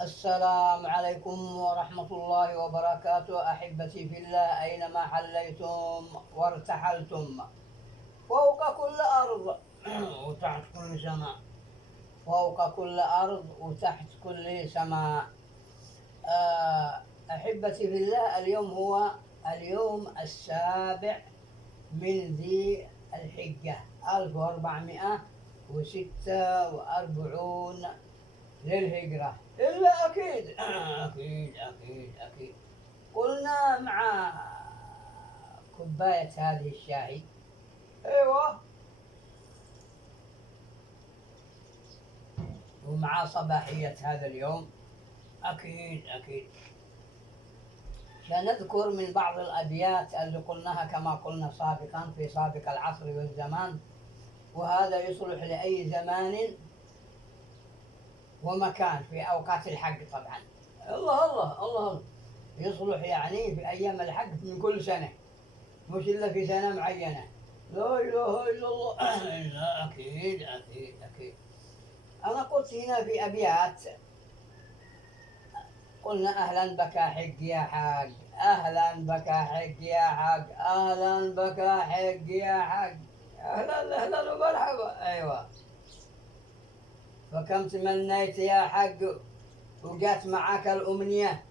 السلام عليكم ورحمة الله وبركاته. أحبتي في الله، أينما حليتم وارتحلتم، فوق كل أرض وتحت كل سماء، فوق كل أرض وتحت كل سماء. أحبتي في الله، اليوم هو اليوم 7 من ذي الحجة 1446 للهجرة. إلا أكيد أكيد قلنا مع كوباية هذه الشاي. أيوة، ومع صباحية هذا اليوم. أكيد سنذكر من بعض الأبيات اللي قلناها كما قلنا سابقا في سابق العصر والزمان، وهذا يصلح لأي زمان ومكان في أوقات الحج طبعا. الله، يصلح يعني في أيام الحج من كل سنة، مش إلا في سنة معينة. لا إله إلا الله. لا، أكيد. أنا قلت هنا في أبيات، قلنا أهلا بك حج يا حاج، أهلا بك حج يا حاج، أهلا بك حج يا حاج، أهلا ومرحبا. أيوة، فكم تمنيت يا حج وجات معك الأمنية،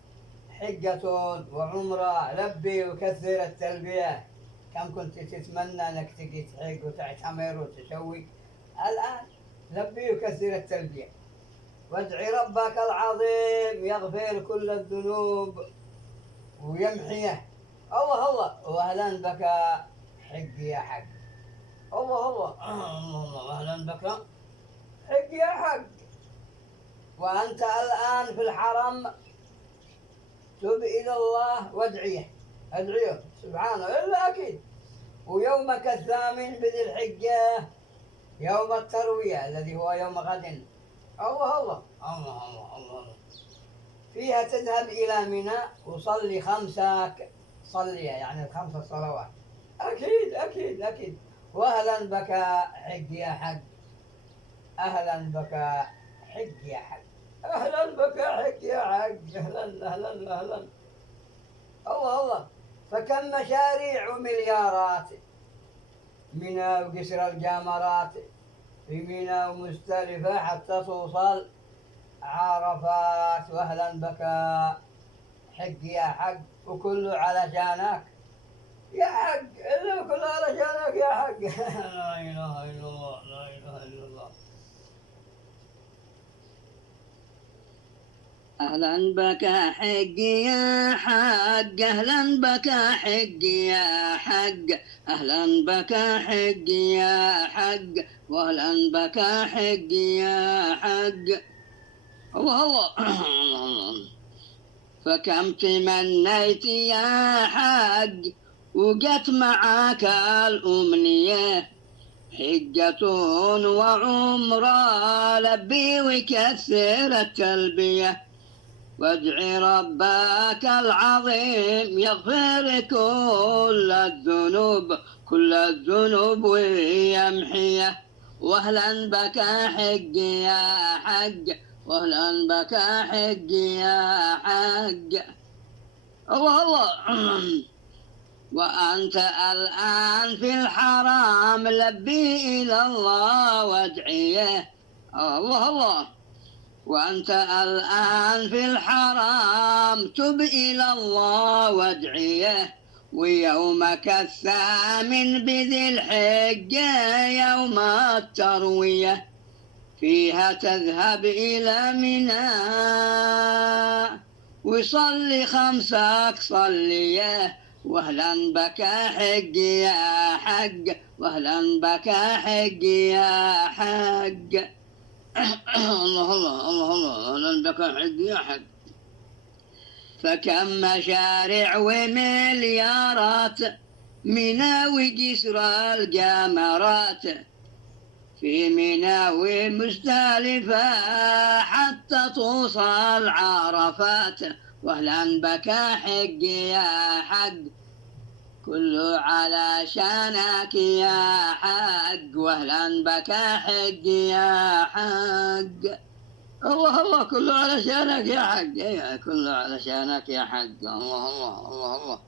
حجة وعمرة لبي وكثر التلبية. كم كنت تتمنى انك تجي تحج وتعتمر وتسوي، الآن لبي وكثر التلبية، وادعي ربك العظيم يغفر كل الذنوب ويمحيه. الله، واهلا بك حج يا حج. الله اهلا بك حج يا حج. وانت الآن في الحرم، تب إلى الله أدعيه سبحانه. إلا أكيد. ويومك الثامن بذي الحجة يوم التروية الذي هو يوم غد. الله، فيها تذهب إلى منى وصلي خمسك، صلي يعني الخمس الصلوات. أكيد. وأهلا بك حج يا حج، أهلا بك حج يا حج، أهلا بك حج يا حج، أهلا. الله، فكم مشاريع ومليارات، منى وقصر الجامرات، في منى ومزدلفة حتى توصل عرفات. واهلا بك حج يا حج، وكله علشانك يا حج، إلا كله علشانك يا حج. لا إله إلا الله، لا إله إلا الله. أهلا بك حج يا حج، أهلا بك حج يا حج، أهلا بك حج يا حج، وأهلا بك حج يا حج. الله فكم تمنيت يا حج وجت معاك الأمنية، حجة وعمرة لبي وكثر التلبية، وادع ربك العظيم يغفر كل الذنوب ويمحيه. واهلا بك حج يا حج، واهلا بك حج يا حج. الله وأنت الآن في الحرام لبي إلى الله وادعيه. الله وأنت الآن في الحرام تب إلى الله وادعيه. ويومك الثامن بذي الحجة يوم التروية، فيها تذهب إلى منى وصلي خمسك صليه. واهلا بك حج يا حج، واهلا بك حج يا حج. الله أهلا بك حج يا حج. فكم مشاريع ومليارات، منى وجسر الجمرات، في منى ومزدلفة حتى توصل عرفات. واهلا بك حج يا حج، كله علشانك يا حج، واهلا بك حج يا حج. الله الله كله علشانك يا حق، كله علشانك يا حق. الله الله الله الله.